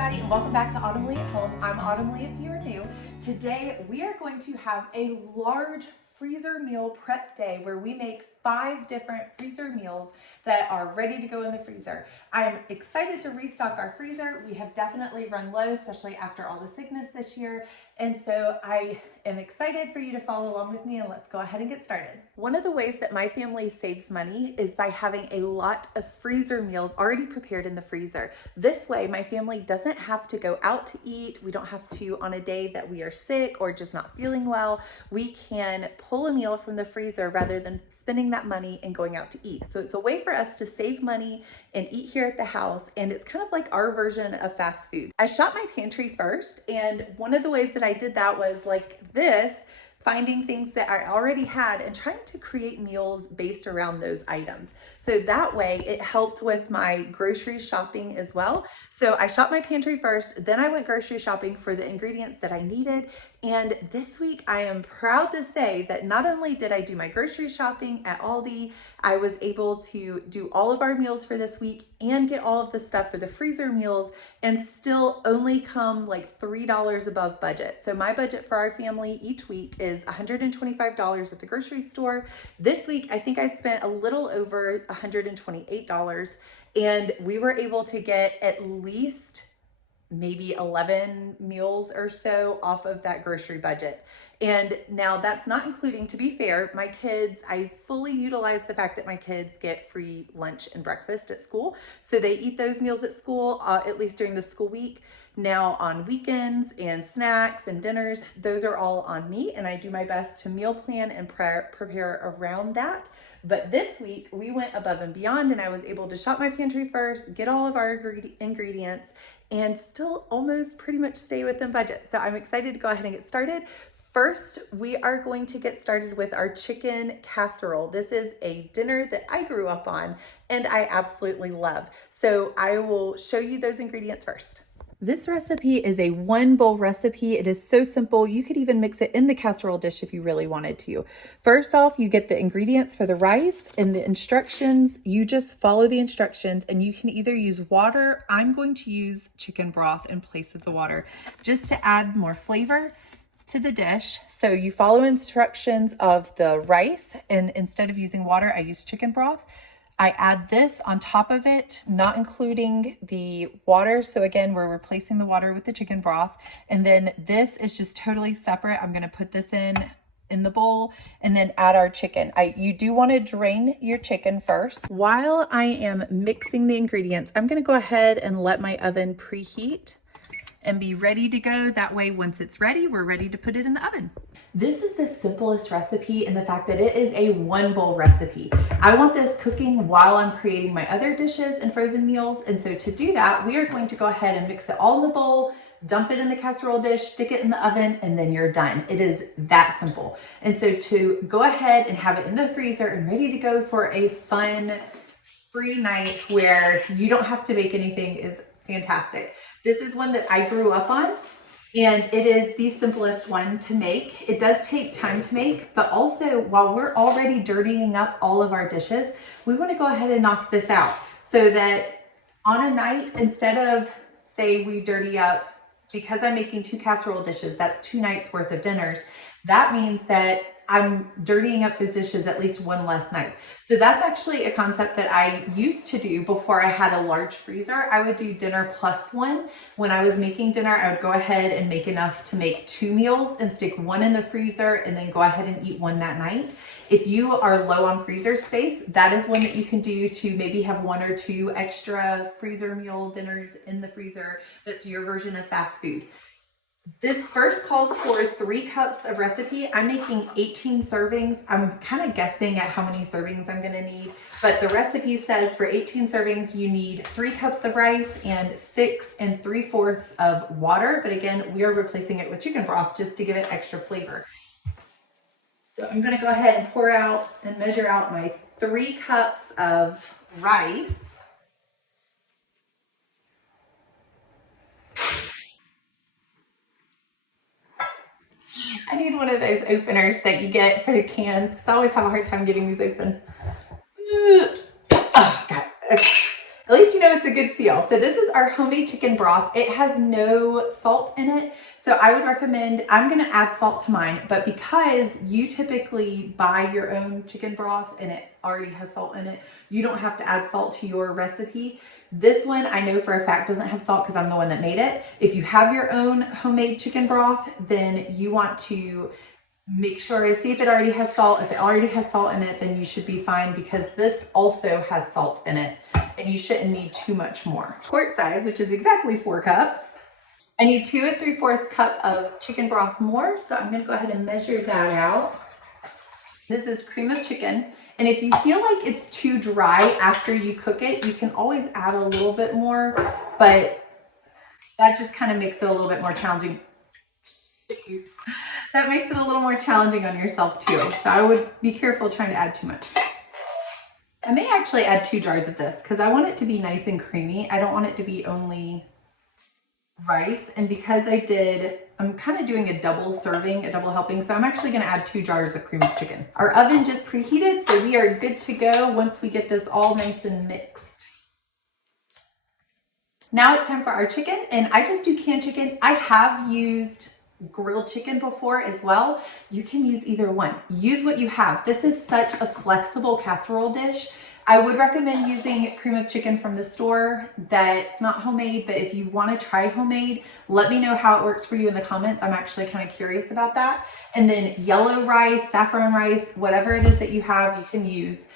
everybody, and welcome back to Autumn Lee at Home. I'm Autumn Lee if you are new. Today we are going to have a large freezer meal prep day where we make 5 different freezer meals that are ready to go in the freezer. I'm excited to restock our freezer. We have definitely run low, especially after all the sickness this year. And so I am excited for you to follow along with me, and let's go ahead and get started. One of the ways that my family saves money is by having a lot of freezer meals already prepared in the freezer. This way, my family doesn't have to go out to eat. We don't have to on a day that we are sick or just not feeling well. We can pull a meal from the freezer rather than spending that money and going out to eat. So it's a way for us to save money and eat here at the house, and it's kind of like our version of fast food. I shot my pantry first, and one of the ways that I did that was like this, finding things that I already had and trying to create meals based around those items. So that way it helped with my grocery shopping as well. So I shot my pantry first, then I went grocery shopping for the ingredients that I needed. And this week I am proud to say that not only did I do my grocery shopping at Aldi, I was able to do all of our meals for this week and get all of the stuff for the freezer meals and still only come like $3 above budget. So my budget for our family each week is $125 at the grocery store. This week, I think I spent a little over $128, and we were able to get at least maybe 11 meals or so off of that grocery budget. And now that's not including, to be fair, my kids, I fully utilize the fact that my kids get free lunch and breakfast at school. So they eat those meals at school, at least during the school week. Now on weekends and snacks and dinners, those are all on me, and I do my best to meal plan and prepare around that. But this week we went above and beyond, and I was able to shop my pantry first, get all of our ingredients, and still almost pretty much stay within budget. So I'm excited to go ahead and get started. First, we are going to get started with our chicken casserole. This is a dinner that I grew up on and I absolutely love. So I will show you those ingredients first. This recipe is a 1-bowl recipe. It is so simple. You could even mix it in the casserole dish if you really wanted to. First off, you get the ingredients for the rice and the instructions. You just follow the instructions, and you can either use water. I'm going to use chicken broth in place of the water just to add more flavor to the dish. So you follow instructions of the rice, and instead of using water, I use chicken broth. I add this on top of it, not including the water. So again, we're replacing the water with the chicken broth. And then this is just totally separate. I'm gonna put this in the bowl and then add our chicken. You do wanna drain your chicken first. While I am mixing the ingredients, I'm gonna go ahead and let my oven preheat and be ready to go. That way, once it's ready, we're ready to put it in the oven. This is the simplest recipe in the fact that it is a 1-bowl recipe. I want this cooking while I'm creating my other dishes and frozen meals. And so to do that, we are going to go ahead and mix it all in the bowl, dump it in the casserole dish, stick it in the oven, and then you're done. It is that simple. And so to go ahead and have it in the freezer and ready to go for a fun, free night where you don't have to make anything is fantastic. This is one that I grew up on, and it is the simplest one to make. It does take time to make, but also while we're already dirtying up all of our dishes, we want to go ahead and knock this out so that on a night, instead of say we dirty up, because I'm making 2 casserole dishes, that's 2 nights worth of dinners. That means that I'm dirtying up those dishes at least 1 less night. So that's actually a concept that I used to do before I had a large freezer. I would do dinner plus 1. When I was making dinner, I would go ahead and make enough to make 2 meals and stick 1 in the freezer and then go ahead and eat 1 that night. If you are low on freezer space, that is one that you can do to maybe have 1 or 2 extra freezer meal dinners in the freezer. That's your version of fast food. This first calls for 3 cups of recipe. I'm making 18 servings. I'm kind of guessing at how many servings I'm going to need, but the recipe says for 18 servings, you need 3 cups of rice and 6 3/4 of water. But again, we are replacing it with chicken broth just to give it extra flavor. So I'm going to go ahead and pour out and measure out my 3 cups of rice. I need one of those openers that you get for the cans because I always have a hard time getting these open. Oh, God. Okay. At least you know know it's a good seal. So this is our homemade chicken broth. It has no salt in it. So I would recommend, I'm gonna add salt to mine, but because you typically buy your own chicken broth and it already has salt in it, you don't have to add salt to your recipe. This one I know for a fact doesn't have salt because I'm the one that made it. If you have your own homemade chicken broth, then you want to make sure, see if it already has salt. If it already has salt in it, then you should be fine because this also has salt in it and you shouldn't need too much more. Quart size, which is exactly 4 cups. I need 2 3/4 cup of chicken broth more, so I'm gonna go ahead and measure that out. This is cream of chicken, and if you feel like it's too dry after you cook it, you can always add a little bit more, but that just kind of makes it a little bit more challenging. Oops. That makes it a little more challenging on yourself too, so I would be careful trying to add too much. I may actually add 2 jars of this because I want it to be nice and creamy. I don't want it to be only rice, and because I'm kind of doing a double serving, a double helping, so I'm actually going to add 2 jars of cream of chicken. Our oven just preheated, so we are good to go once we get this all nice and mixed. Now it's time for our chicken, and I just do canned chicken. I have used grilled chicken before as well. You can use either one. Use what you have. This is such a flexible casserole dish. I would recommend using cream of chicken from the store that's not homemade, but if you want to try homemade, let me know how it works for you in the comments. I'm actually kind of curious about that. And then yellow rice, saffron rice, whatever it is that you have, you can use.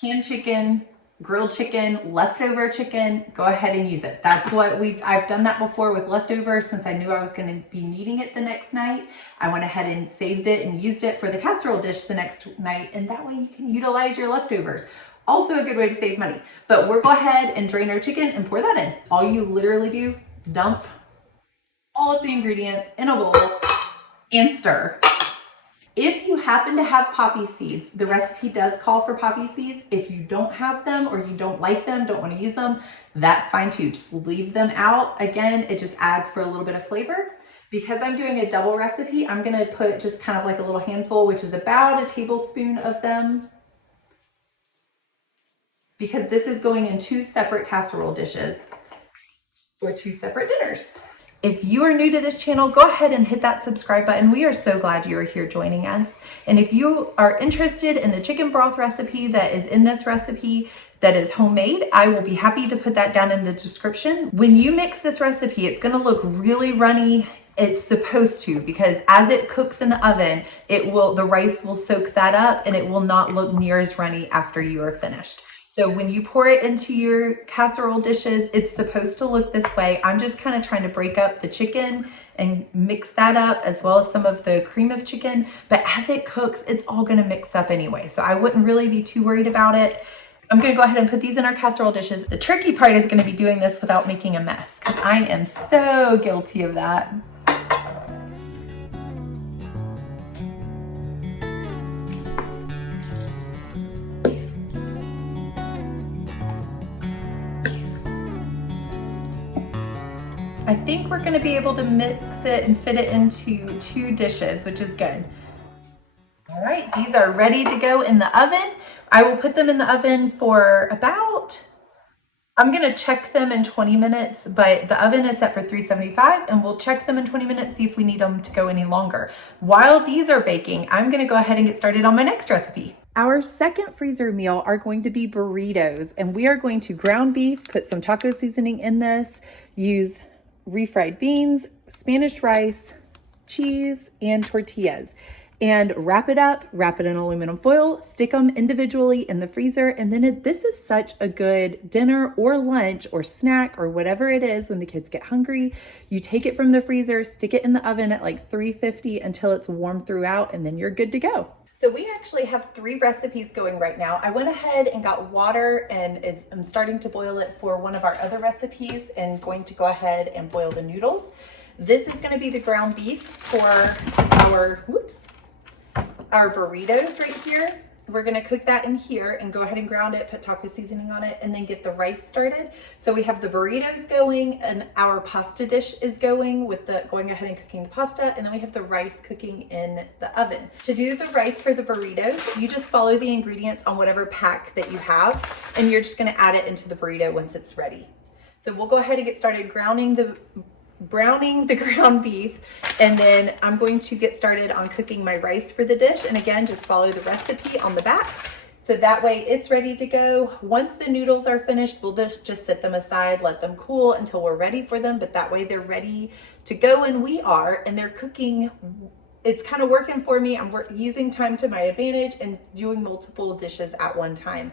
Canned chicken, grilled chicken, leftover chicken, go ahead and use it. That's what I've done that before with leftovers since I knew I was going to be needing it the next night. I went ahead and saved it and used it for the casserole dish the next night, and that way you can utilize your leftovers. Also a good way to save money. But we'll go ahead and drain our chicken and pour that in. All you literally do, dump all of the ingredients in a bowl and stir. If you happen to have poppy seeds, the recipe does call for poppy seeds. If you don't have them or you don't like them, don't want to use them, that's fine too. Just leave them out. Again, it just adds for a little bit of flavor. Because I'm doing a double recipe, I'm gonna put just kind of like a little handful, which is about a tablespoon of them, because this is going in 2 separate casserole dishes for 2 separate dinners. If you are new to this channel, go ahead and hit that subscribe button. We are so glad you are here joining us. And if you are interested in the chicken broth recipe that is in this recipe that is homemade, I will be happy to put that down in the description. When you mix this recipe, it's gonna look really runny. It's supposed to, because as it cooks in the oven, the rice will soak that up and it will not look near as runny after you are finished. So when you pour it into your casserole dishes, it's supposed to look this way. I'm just kind of trying to break up the chicken and mix that up as well as some of the cream of chicken. But as it cooks, it's all going to mix up anyway. So I wouldn't really be too worried about it. I'm going to go ahead and put these in our casserole dishes. The tricky part is going to be doing this without making a mess, because I am so guilty of that. I think we're going to be able to mix it and fit it into 2 dishes, which is good. All right, these are ready to go in the oven. I will put them in the oven for about, I'm going to check them in 20 minutes, but the oven is set for 375 and we'll check them in 20 minutes, see if we need them to go any longer. While these are baking, I'm going to go ahead and get started on my next recipe. Our second freezer meal are going to be burritos, and we are going to ground beef, put some taco seasoning in this, use refried beans, Spanish rice, cheese, and tortillas, and wrap it up, wrap it in aluminum foil, stick them individually in the freezer. And then this is such a good dinner or lunch or snack or whatever it is when the kids get hungry. You take it from the freezer, stick it in the oven at like 350 until it's warm throughout, and then you're good to go. So we actually have 3 recipes going right now. I went ahead and got water and I'm starting to boil it for one of our other recipes and going to go ahead and boil the noodles. This is gonna be the ground beef for our burritos right here. We're gonna cook that in here and go ahead and ground it, put taco seasoning on it, and then get the rice started. So we have the burritos going, and our pasta dish is going ahead and cooking the pasta, and then we have the rice cooking in the oven. To do the rice for the burritos, you just follow the ingredients on whatever pack that you have, and you're just gonna add it into the burrito once it's ready. So we'll go ahead and get started browning the ground beef, and then I'm going to get started on cooking my rice for the dish. And again, just follow the recipe on the back. So that way it's ready to go. Once the noodles are finished, we'll just set them aside, let them cool until we're ready for them. But that way they're ready to go, and we are, and they're cooking. It's kind of working for me. I'm using time to my advantage and doing multiple dishes at one time.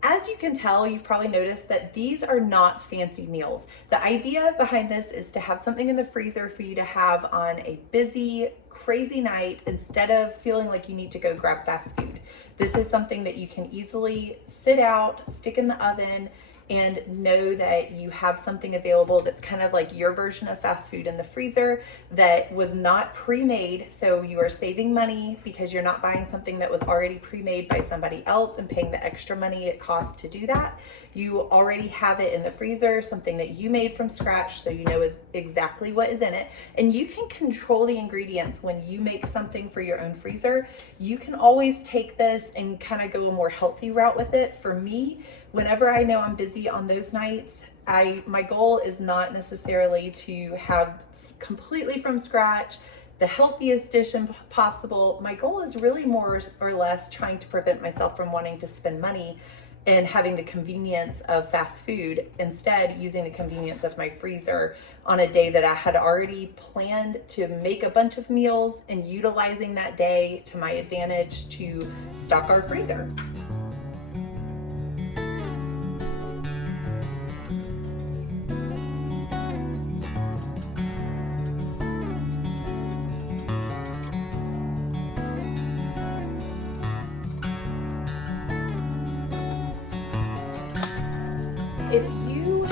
As you can tell, you've probably noticed that these are not fancy meals. The idea behind this is to have something in the freezer for you to have on a busy, crazy night instead of feeling like you need to go grab fast food. This is something that you can easily sit out, stick in the oven, and know that you have something available that's kind of like your version of fast food in the freezer that was not pre-made. So you are saving money because you're not buying something that was already pre-made by somebody else and paying the extra money it costs to do that. You already have it in the freezer, something that you made from scratch, so you know exactly what is in it. And you can control the ingredients when you make something for your own freezer. You can always take this and kind of go a more healthy route with it. For me, whenever I know I'm busy on those nights, my goal is not necessarily to have completely from scratch the healthiest dish possible. My goal is really more or less trying to prevent myself from wanting to spend money and having the convenience of fast food, instead using the convenience of my freezer on a day that I had already planned to make a bunch of meals, and utilizing that day to my advantage to stock our freezer. If you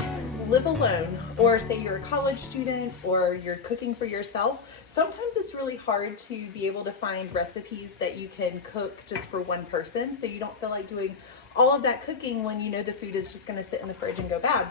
live alone, or say you're a college student, or you're cooking for yourself, sometimes it's really hard to be able to find recipes that you can cook just for one person, so you don't feel like doing all of that cooking when you know the food is just going to sit in the fridge and go bad.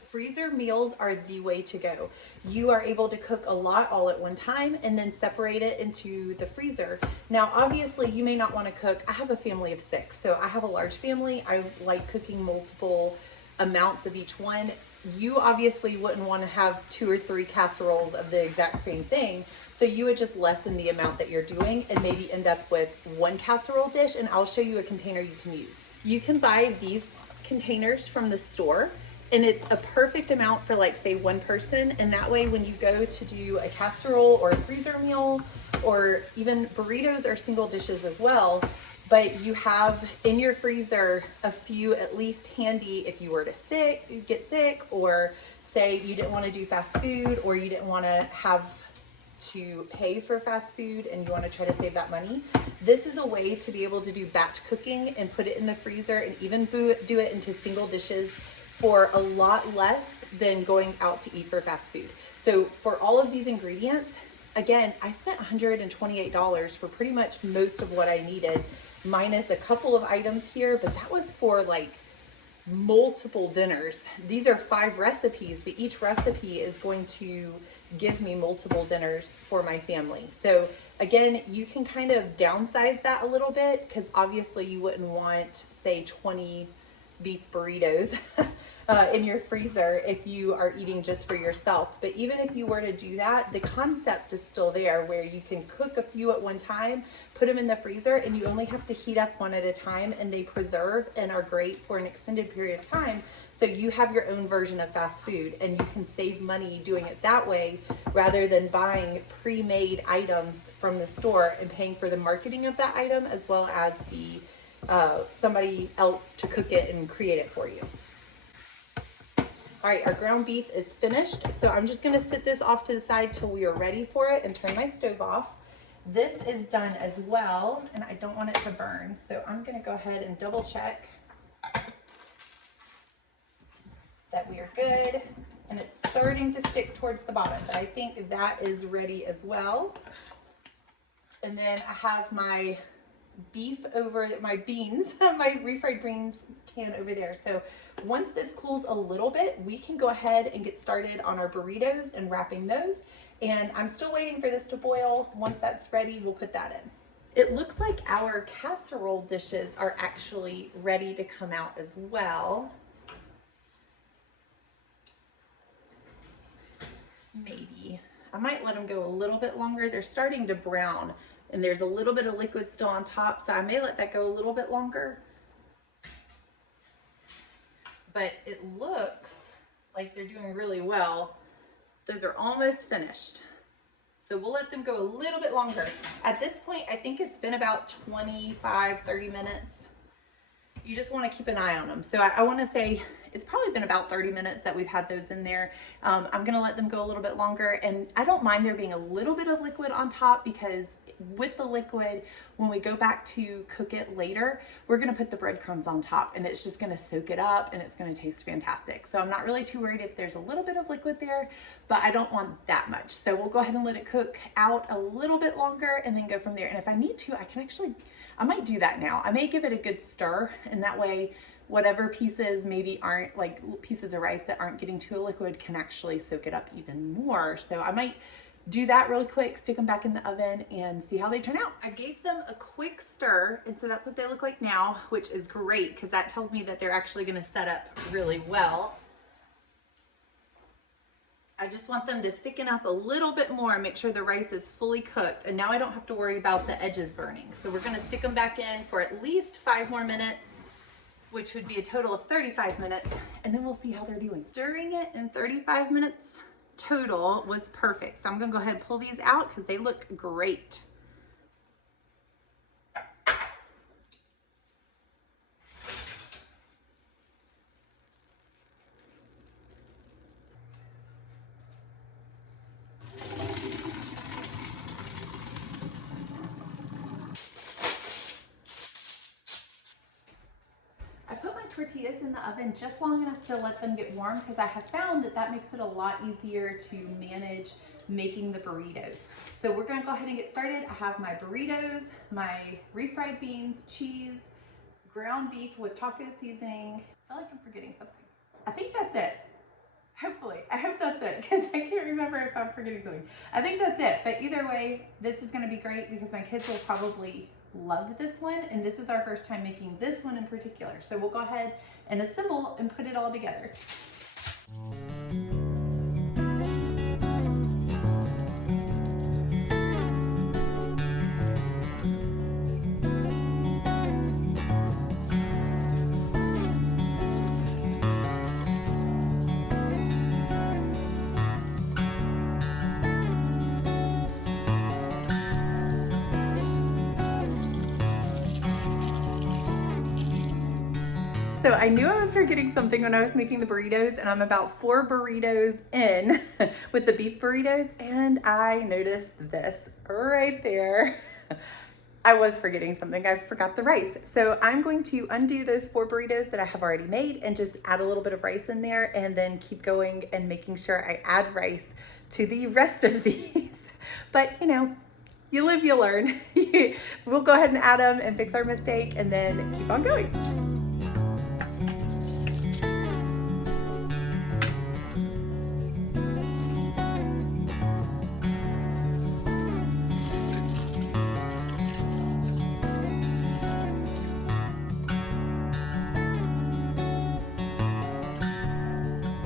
Freezer meals are the way to go. You are able to cook a lot all at one time and then separate it into the freezer. Now, obviously, you may not want to cook. I have a family of 6, so I have a large family. I like cooking multiple amounts of each one. You obviously wouldn't want to have 2 or 3 casseroles of the exact same thing, so you would just lessen the amount that you're doing and maybe end up with 1 casserole dish, and I'll show you a container you can use. You can buy these containers from the store, and it's a perfect amount for, like, say 1 person, and that way when you go to do a casserole or a freezer meal, or even burritos are single dishes as well, but you have in your freezer a few at least handy if you were to get sick, or say you didn't want to do fast food, or you didn't want to have to pay for fast food and you want to try to save that money. This is a way to be able to do batch cooking and put it in the freezer and even do it into single dishes for a lot less than going out to eat for fast food. So for all of these ingredients, again, I spent $128 for pretty much most of what I needed, minus a couple of items here, but that was for like multiple dinners. These are 5 recipes, but each recipe is going to give me multiple dinners for my family. So again, you can kind of downsize that a little bit, because obviously you wouldn't want, say, 20 beef burritos in your freezer if you are eating just for yourself. But even if you were to do that, the concept is still there, where you can cook a few at one time, put them in the freezer, and you only have to heat up one at a time, and they preserve and are great for an extended period of time. So you have your own version of fast food, and you can save money doing it that way rather than buying pre-made items from the store and paying for the marketing of that item, as well as the somebody else to cook it and create it for you. All right, our ground beef is finished, so I'm just gonna sit this off to the side till we are ready for it and turn my stove off. This is done as well, and I don't want it to burn, so I'm gonna go ahead and double check that we are good. And it's starting to stick towards the bottom, but I think that is ready as well. And then I have my beef over my beans, my refried beans can over there. So once this cools a little bit, we can go ahead and get started on our burritos and wrapping those. And I'm still waiting for this to boil. Once that's ready, we'll put that in. It looks like our casserole dishes are actually ready to come out as well. Maybe. I might let them go a little bit longer. They're starting to brown and there's a little bit of liquid still on top, so I may let that go a little bit longer. But it looks like they're doing really well. Those are almost finished. So we'll let them go a little bit longer. At this point, I think it's been about 25, 30 minutes. You just want to keep an eye on them. So I want to say it's probably been about 30 minutes that we've had those in there. I'm going to let them go a little bit longer. And I don't mind there being a little bit of liquid on top, because with the liquid, when we go back to cook it later, we're going to put the breadcrumbs on top and it's just going to soak it up and it's going to taste fantastic. So I'm not really too worried if there's a little bit of liquid there, but I don't want that much. So we'll go ahead and let it cook out a little bit longer and then go from there. And if I need to, I might do that now. I may give it a good stir, and that way whatever pieces maybe aren't, like pieces of rice that aren't getting too liquid, can actually soak it up even more. So I might do that really quick, stick them back in the oven and see how they turn out. I gave them a quick stir, and so that's what they look like now, which is great because that tells me that they're actually going to set up really well. I just want them to thicken up a little bit more and make sure the rice is fully cooked. And now I don't have to worry about the edges burning. So we're going to stick them back in for at least 5 more minutes, which would be a total of 35 minutes. And then we'll see how they're doing. Stirring it in 35 minutes total was perfect. So I'm going to go ahead and pull these out because they look great. Tortillas in the oven just long enough to let them get warm, because I have found that that makes it a lot easier to manage making the burritos. So we're going to go ahead and get started. I have my burritos, my refried beans, cheese, ground beef with taco seasoning. I feel like I'm forgetting something. I think that's it. Hopefully. I hope that's it, because I can't remember if I'm forgetting something. I think that's it. But either way, this is going to be great because my kids will probably love this one, and this is our first time making this one in particular. So we'll go ahead and assemble and put it all together. So I knew I was forgetting something when I was making the burritos, and I'm about 4 burritos in with the beef burritos, and I noticed this right there. I was forgetting something. I forgot the rice. So I'm going to undo those 4 burritos that I have already made and just add a little bit of rice in there, and then keep going and making sure I add rice to the rest of these. But you know, you live, you learn. We'll go ahead and add them and fix our mistake and then keep on going.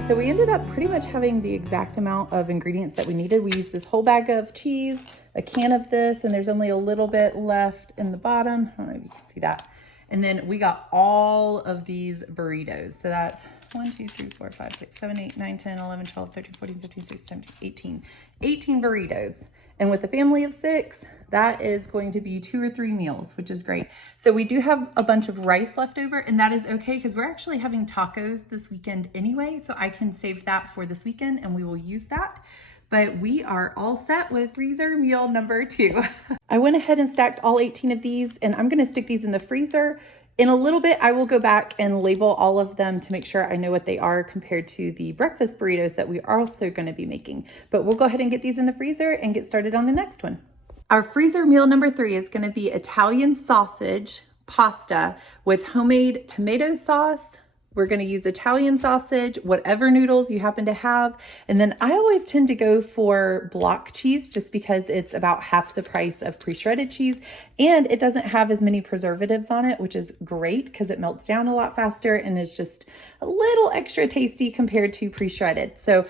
So we ended up pretty much having the exact amount of ingredients that we needed. We used this whole bag of cheese, a can of this, and there's only a little bit left in the bottom. I don't know if you can see that. And then we got all of these burritos. So that's 1, 2, 3, 4, 5, 6, 7, 8, 9, 10, 11, 12, 13, 14, 15, 16, 17, 18. 18 burritos. And with a family of 6, that is going to be 2 or 3 meals, which is great. So we do have a bunch of rice left over, and that is okay because we're actually having tacos this weekend anyway. So I can save that for this weekend and we will use that. But we are all set with freezer meal number 2. I went ahead and stacked all 18 of these, and I'm going to stick these in the freezer. In a little bit, I will go back and label all of them to make sure I know what they are compared to the breakfast burritos that we are also going to be making. But we'll go ahead and get these in the freezer and get started on the next one. Our freezer meal number 3 is going to be Italian sausage pasta with homemade tomato sauce. We're going to use Italian sausage, whatever noodles you happen to have. And then I always tend to go for block cheese just because it's about half the price of pre-shredded cheese and it doesn't have as many preservatives on it, which is great because it melts down a lot faster and is just a little extra tasty compared to pre-shredded. So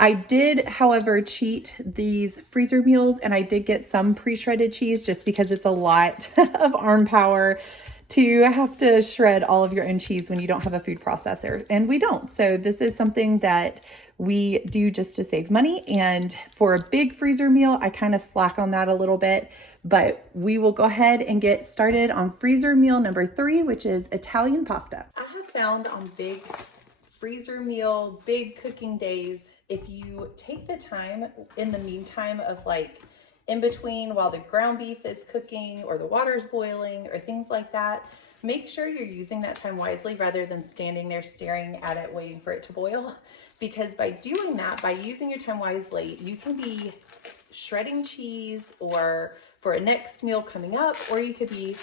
I did, however, cheat these freezer meals and I did get some pre-shredded cheese just because it's a lot of arm power to have to shred all of your own cheese when you don't have a food processor, and we don't. So this is something that we do just to save money, and for a big freezer meal, I kind of slack on that a little bit, but we will go ahead and get started on freezer meal number 3, which is Italian pasta. I have found on big freezer meal, big cooking days, if you take the time in the meantime of like in between while the ground beef is cooking or the water's boiling or things like that, make sure you're using that time wisely rather than standing there staring at it waiting for it to boil. Because by doing that, by using your time wisely, you can be shredding cheese or for a next meal coming up, or you could be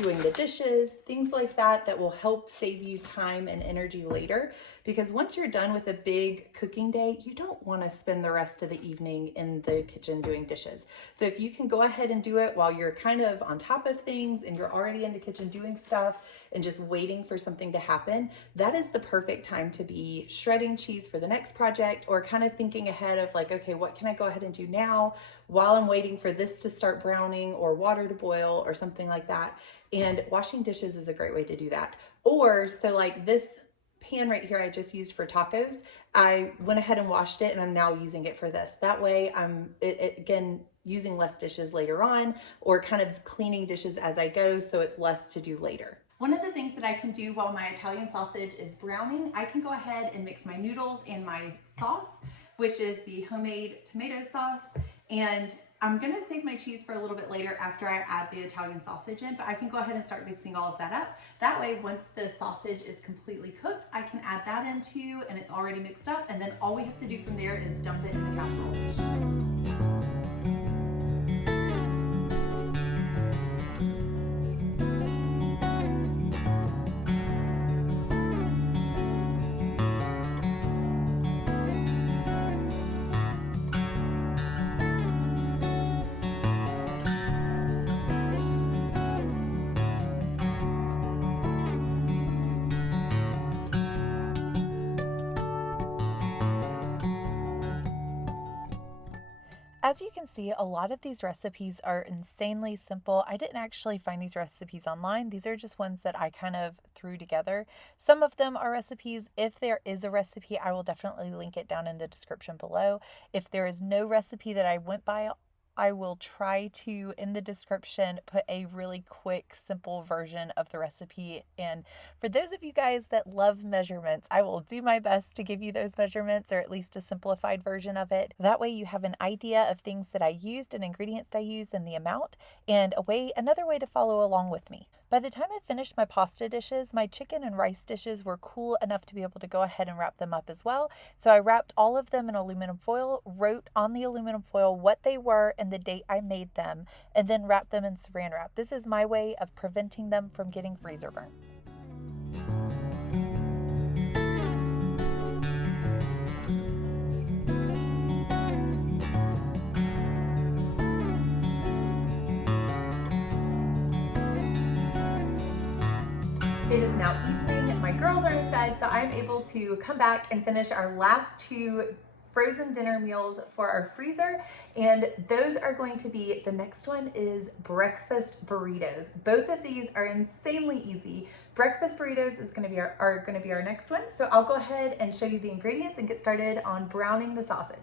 doing the dishes, things like that, that will help save you time and energy later. Because once you're done with a big cooking day, you don't want to spend the rest of the evening in the kitchen doing dishes. So if you can go ahead and do it while you're kind of on top of things and you're already in the kitchen doing stuff and just waiting for something to happen, that is the perfect time to be shredding cheese for the next project, or kind of thinking ahead of like, okay, what can I go ahead and do now while I'm waiting for this to start browning or water to boil or something like that. And washing dishes is a great way to do that. Or so like this pan right here I just used for tacos, I went ahead and washed it and I'm now using it for this. That way I'm again using less dishes later on, or kind of cleaning dishes as I go so it's less to do later. One of the things that I can do while my Italian sausage is browning, I can go ahead and mix my noodles and my sauce, which is the homemade tomato sauce. And I'm gonna save my cheese for a little bit later after I add the Italian sausage in, but I can go ahead and start mixing all of that up. That way, once the sausage is completely cooked, I can add that in too, and it's already mixed up, and then all we have to do from there is dump it in the casserole dish. As you can see, a lot of these recipes are insanely simple. I didn't actually find these recipes online. These are just ones that I kind of threw together. Some of them are recipes. If there is a recipe, I will definitely link it down in the description below. If there is no recipe that I went by, I will try to, in the description, put a really quick, simple version of the recipe. And for those of you guys that love measurements, I will do my best to give you those measurements, or at least a simplified version of it. That way you have an idea of things that I used and ingredients I used and the amount, and another way to follow along with me. By the time I finished my pasta dishes, my chicken and rice dishes were cool enough to be able to go ahead and wrap them up as well. So I wrapped all of them in aluminum foil, wrote on the aluminum foil what they were and the date I made them, and then wrapped them in saran wrap. This is my way of preventing them from getting freezer burn. It is now evening and my girls are in bed, so I'm able to come back and finish our last 2 frozen dinner meals for our freezer, and those are going to be, the next one is breakfast burritos. Both of these are insanely easy. Breakfast burritos is going to be our next one, so I'll go ahead and show you the ingredients and get started on browning the sausage.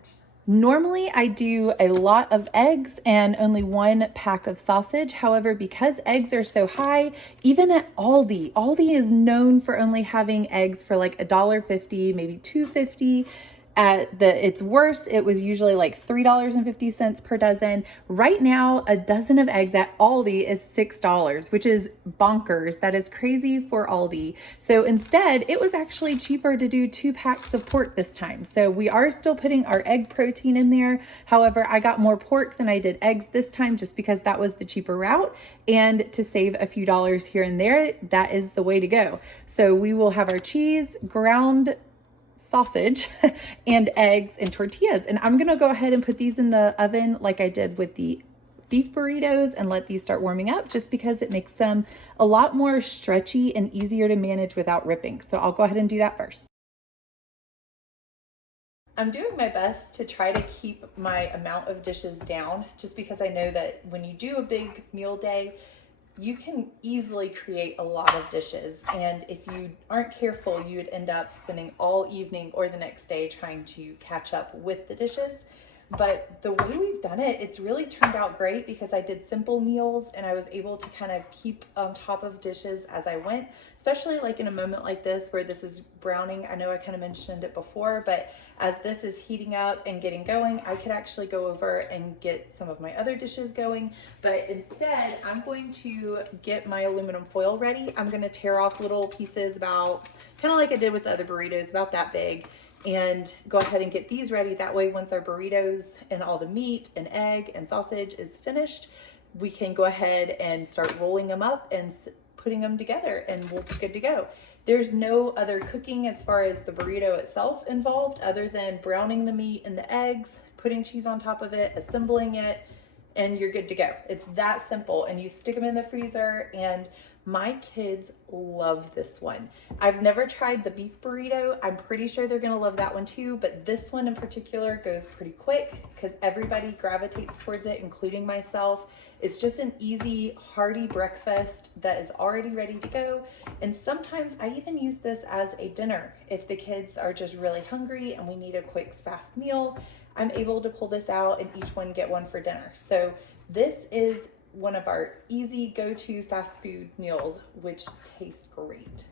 Normally I do a lot of eggs and only 1 pack of sausage. However, because eggs are so high, even at Aldi is known for only having eggs for like $1.50, maybe $2.50. At its worst, it was usually like $3.50 per dozen. Right now, a dozen of eggs at Aldi is $6, which is bonkers. That is crazy for Aldi. So instead, it was actually cheaper to do 2 packs of pork this time. So we are still putting our egg protein in there. However, I got more pork than I did eggs this time just because that was the cheaper route. And to save a few dollars here and there, that is the way to go. So we will have our cheese, ground sausage and eggs and tortillas. And I'm gonna go ahead and put these in the oven like I did with the beef burritos and let these start warming up just because it makes them a lot more stretchy and easier to manage without ripping. So I'll go ahead and do that first. I'm doing my best to try to keep my amount of dishes down just because I know that when you do a big meal day, you can easily create a lot of dishes, and if you aren't careful, you would end up spending all evening or the next day trying to catch up with the dishes. But the way we've done it, it's really turned out great because I did simple meals and I was able to kind of keep on top of dishes as I went, especially like in a moment like this where this is browning. I know I kind of mentioned it before, but as this is heating up and getting going, I could actually go over and get some of my other dishes going. But instead, I'm going to get my aluminum foil ready. I'm going to tear off little pieces about, kind of like I did with the other burritos, about that big, and go ahead and get these ready. That way, once our burritos and all the meat and egg and sausage is finished, we can go ahead and start rolling them up and putting them together, and we'll be good to go. There's no other cooking as far as the burrito itself involved other than browning the meat and the eggs, putting cheese on top of it, assembling it, and you're good to go. It's that simple, and you stick them in the freezer, and my kids love this one. I've never tried the beef burrito. I'm pretty sure they're gonna love that one too, but this one in particular goes pretty quick because everybody gravitates towards it, including myself. It's just an easy, hearty breakfast that is already ready to go. And sometimes I even use this as a dinner. If the kids are just really hungry and we need a quick, fast meal, I'm able to pull this out and each one get one for dinner. So this is one of our easy go-to fast food meals, which taste great.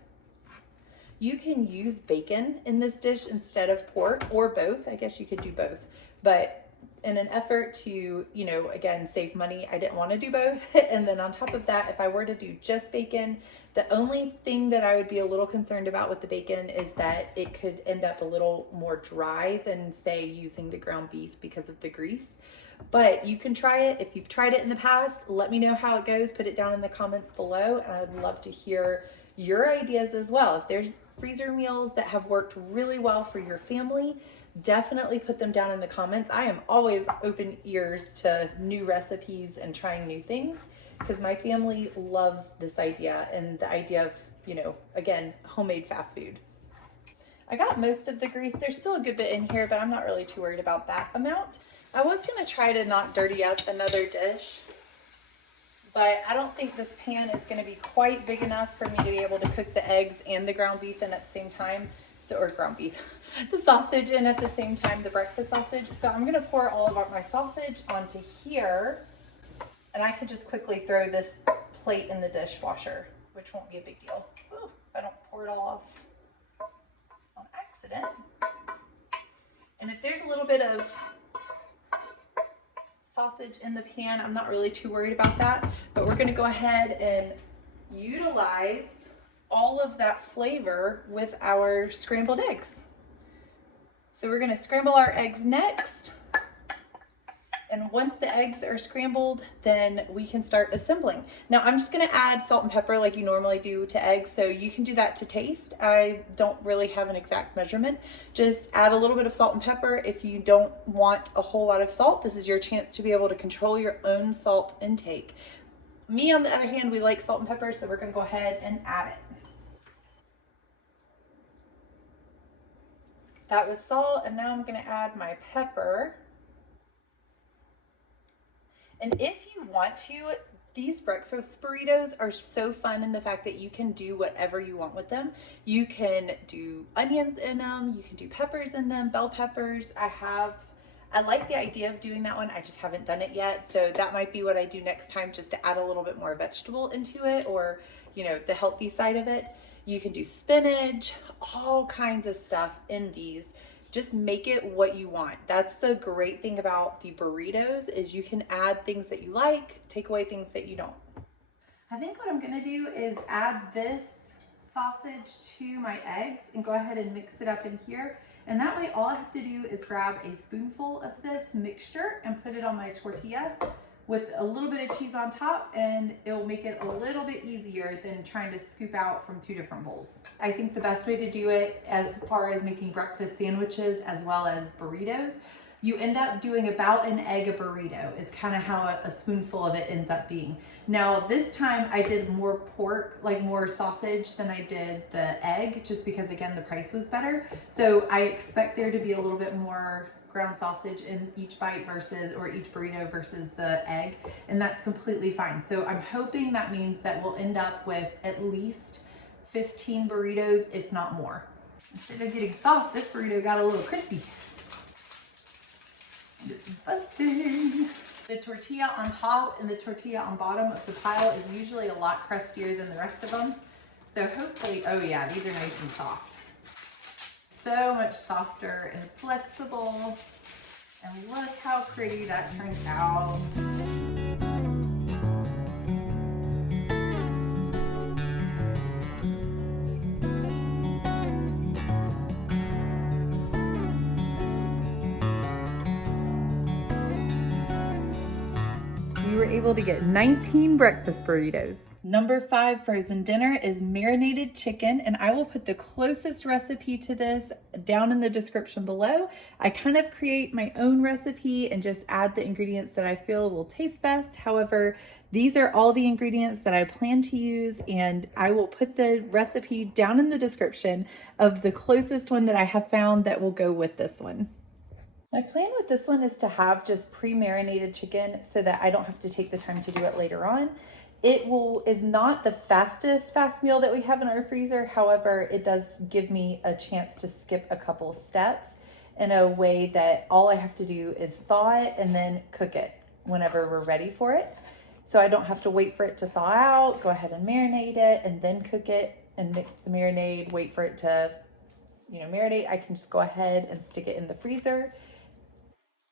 You can use bacon in this dish instead of pork, or both. I guess you could do both, but in an effort to, again, save money, I didn't want to do both. And then on top of that, if I were to do just bacon, the only thing that I would be a little concerned about with the bacon is that it could end up a little more dry than, say, using the ground beef because of the grease. But you can try it. If you've tried it in the past, let me know how it goes. Put it down in the comments below, and I would love to hear your ideas as well. If there's freezer meals that have worked really well for your family, definitely put them down in the comments. I am always open ears to new recipes and trying new things because my family loves this idea and the idea of, again, homemade fast food. I got most of the grease. There's still a good bit in here, but I'm not really too worried about that amount. I was gonna try to not dirty up another dish, but I don't think this pan is gonna be quite big enough for me to be able to cook the eggs and the ground beef in at the same time. Or ground beef, the sausage in at the same time, the breakfast sausage. So I'm gonna pour all of my sausage onto here, and I could just quickly throw this plate in the dishwasher, which won't be a big deal. Ooh, if I don't pour it all off on accident. And if there's a little bit of sausage in the pan, I'm not really too worried about that, but we're gonna go ahead and utilize all of that flavor with our scrambled eggs. So we're gonna scramble our eggs next. And once the eggs are scrambled, then we can start assembling. Now I'm just gonna add salt and pepper like you normally do to eggs, so you can do that to taste. I don't really have an exact measurement. Just add a little bit of salt and pepper. If you don't want a whole lot of salt, this is your chance to be able to control your own salt intake. Me, on the other hand, we like salt and pepper, so we're gonna go ahead and add it. That was salt, and now I'm gonna add my pepper. And if you want to, these breakfast burritos are so fun in the fact that you can do whatever you want with them. You can do onions in them, you can do peppers in them, bell peppers. I like the idea of doing that one. I just haven't done it yet. So that might be what I do next time, just to add a little bit more vegetable into it, or, the healthy side of it. You can do spinach, all kinds of stuff in these. just make it what you want. That's the great thing about the burritos, is you can add things that you like, take away things that you don't. I think what I'm gonna do is add this sausage to my eggs and go ahead and mix it up in here. And that way all I have to do is grab a spoonful of this mixture and put it on my tortilla with a little bit of cheese on top, and it'll make it a little bit easier than trying to scoop out from two different bowls. I think the best way to do it as far as making breakfast sandwiches as well as burritos, you end up doing about an egg a burrito. It's kind of how a spoonful of it ends up being. Now this time I did more pork, like more sausage than I did the egg, just because again the price was better. So I expect there to be a little bit more ground sausage in each bite versus, or each burrito versus the egg, and that's completely fine. So I'm hoping that means that we'll end up with at least 15 burritos, if not more. Instead of getting soft, this burrito got a little crispy. And it's busting. The tortilla on top and the tortilla on bottom of the pile is usually a lot crustier than the rest of them. So hopefully, oh yeah, these are nice and soft. So much softer and flexible. And look how pretty that turned out. We were able to get 19 breakfast burritos. Number 5 frozen dinner is marinated chicken, and I will put the closest recipe to this down in the description below. I kind of create my own recipe and just add the ingredients that I feel will taste best. However, these are all the ingredients that I plan to use, and I will put the recipe down in the description of the closest one that I have found that will go with this one. My plan with this one is to have just pre-marinated chicken so that I don't have to take the time to do it later on. It is not the fastest fast meal that we have in our freezer. However, it does give me a chance to skip a couple steps in a way that all I have to do is thaw it and then cook it whenever we're ready for it. So I don't have to wait for it to thaw out, go ahead and marinate it, and then cook it and mix the marinade, wait for it to, marinate. I can just go ahead and stick it in the freezer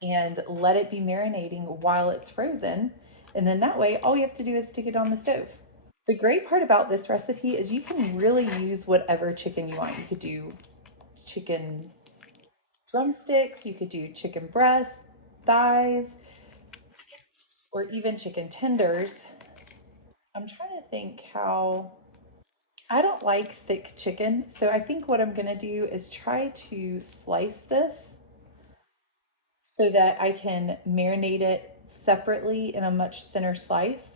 and let it be marinating while it's frozen. And then that way, all you have to do is stick it on the stove. The great part about this recipe is you can really use whatever chicken you want. You could do chicken drumsticks, you could do chicken breasts, thighs, or even chicken tenders. I'm trying to think how, I don't like thick chicken, so I think what I'm gonna do is try to slice this so that I can marinate it separately in a much thinner slice.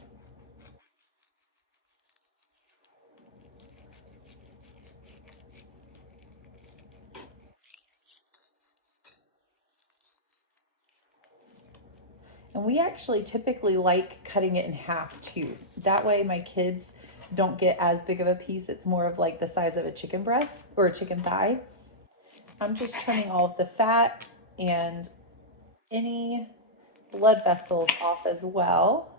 And we actually typically like cutting it in half too. That way my kids don't get as big of a piece. It's more of like the size of a chicken breast or a chicken thigh. I'm just trimming all of the fat and any blood vessels off as well.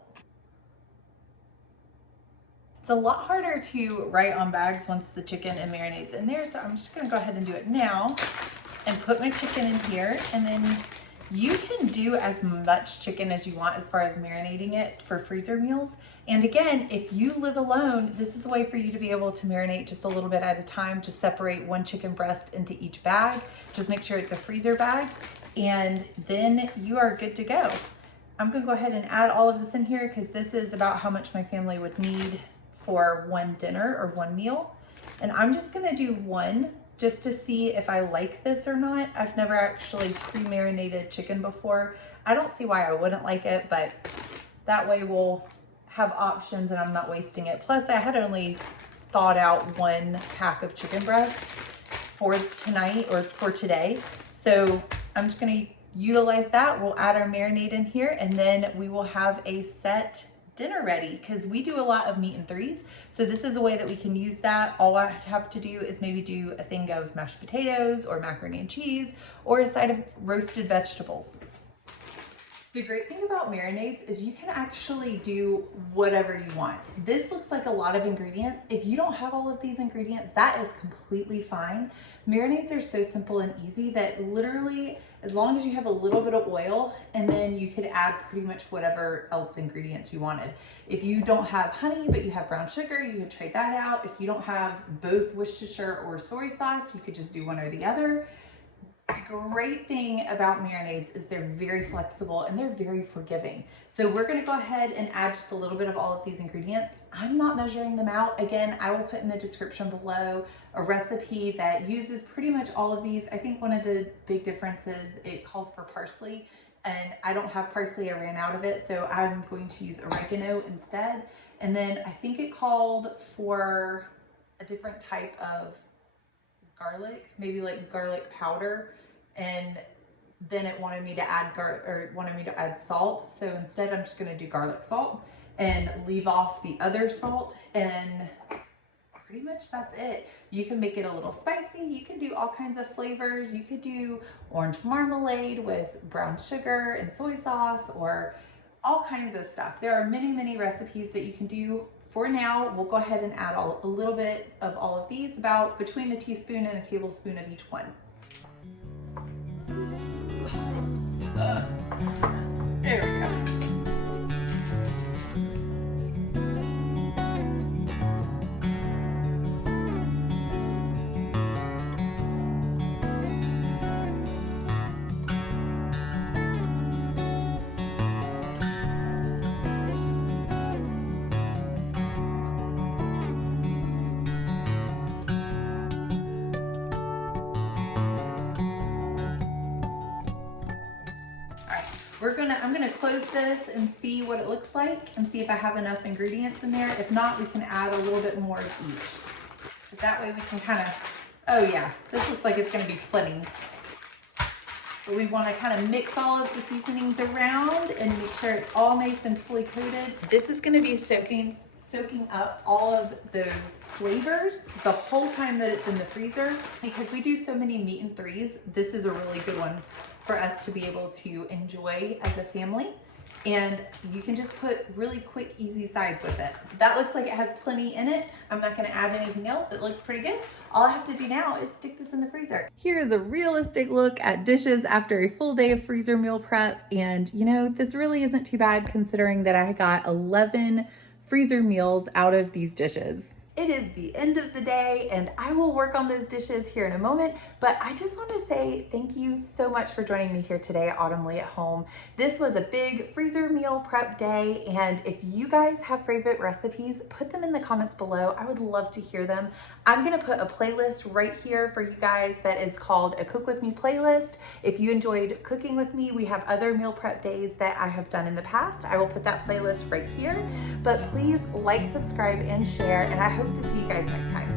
It's a lot harder to write on bags once the chicken and marinade's in there, so I'm just gonna go ahead and do it now and put my chicken in here, and then you can do as much chicken as you want as far as marinating it for freezer meals. And again, if you live alone, this is a way for you to be able to marinate just a little bit at a time. Just separate one chicken breast into each bag. Just make sure it's a freezer bag, and then you are good to go. I'm gonna go ahead and add all of this in here because this is about how much my family would need for one dinner or one meal. And I'm just gonna do one just to see if I like this or not. I've never actually pre-marinated chicken before. I don't see why I wouldn't like it, but that way we'll have options and I'm not wasting it. Plus I had only thawed out one pack of chicken breast for tonight or for today. So I'm just gonna utilize that. We'll add our marinade in here, and then we will have a set dinner ready, because we do a lot of meat and threes. So this is a way that we can use that. All I have to do is maybe do a thing of mashed potatoes or macaroni and cheese or a side of roasted vegetables. The great thing about marinades is you can actually do whatever you want. This looks like a lot of ingredients. If you don't have all of these ingredients, that is completely fine. Marinades are so simple and easy that literally, as long as you have a little bit of oil, and then you could add pretty much whatever else ingredients you wanted. If you don't have honey, but you have brown sugar, you could trade that out. If you don't have both Worcestershire or soy sauce, you could just do one or the other. The great thing about marinades is they're very flexible and they're very forgiving. So we're going to go ahead and add just a little bit of all of these ingredients. I'm not measuring them out. Again, I will put in the description below a recipe that uses pretty much all of these. I think one of the big differences, it calls for parsley, and I don't have parsley. I ran out of it, so I'm going to use oregano instead. And then I think it called for a different type of garlic, maybe like garlic powder, and then it wanted me to add salt. So instead I'm just going to do garlic salt and leave off the other salt, and pretty much that's it. You can make it a little spicy. You can do all kinds of flavors. You could do orange marmalade with brown sugar and soy sauce, or all kinds of stuff. There are many recipes that you can do. For now, we'll go ahead and add a little bit of all of these, about between a teaspoon and a tablespoon of each one. There we go. I'm gonna close this and see what it looks like and see if I have enough ingredients in there. If not, we can add a little bit more of each. But that way we can kind of, oh yeah, this looks like it's gonna be plenty. But we wanna kind of mix all of the seasonings around and make sure it's all nice and fully coated. This is gonna be soaking up all of those flavors the whole time that it's in the freezer. Because we do so many meat and threes, this is a really good one for us to be able to enjoy as a family. And you can just put really quick, easy sides with it. That looks like it has plenty in it. I'm not gonna add anything else. It looks pretty good. All I have to do now is stick this in the freezer. Here's a realistic look at dishes after a full day of freezer meal prep. And you know, this really isn't too bad considering that I got 11 freezer meals out of these dishes. It is the end of the day and I will work on those dishes here in a moment, but I just want to say thank you so much for joining me here today at Autumnly at Home. This was a big freezer meal prep day, and if you guys have favorite recipes, put them in the comments below. I would love to hear them. I'm going to put a playlist right here for you guys that is called a Cook With Me playlist. If you enjoyed cooking with me, we have other meal prep days that I have done in the past. I will put that playlist right here, but please like, subscribe, and share, and I hope to see you guys next time.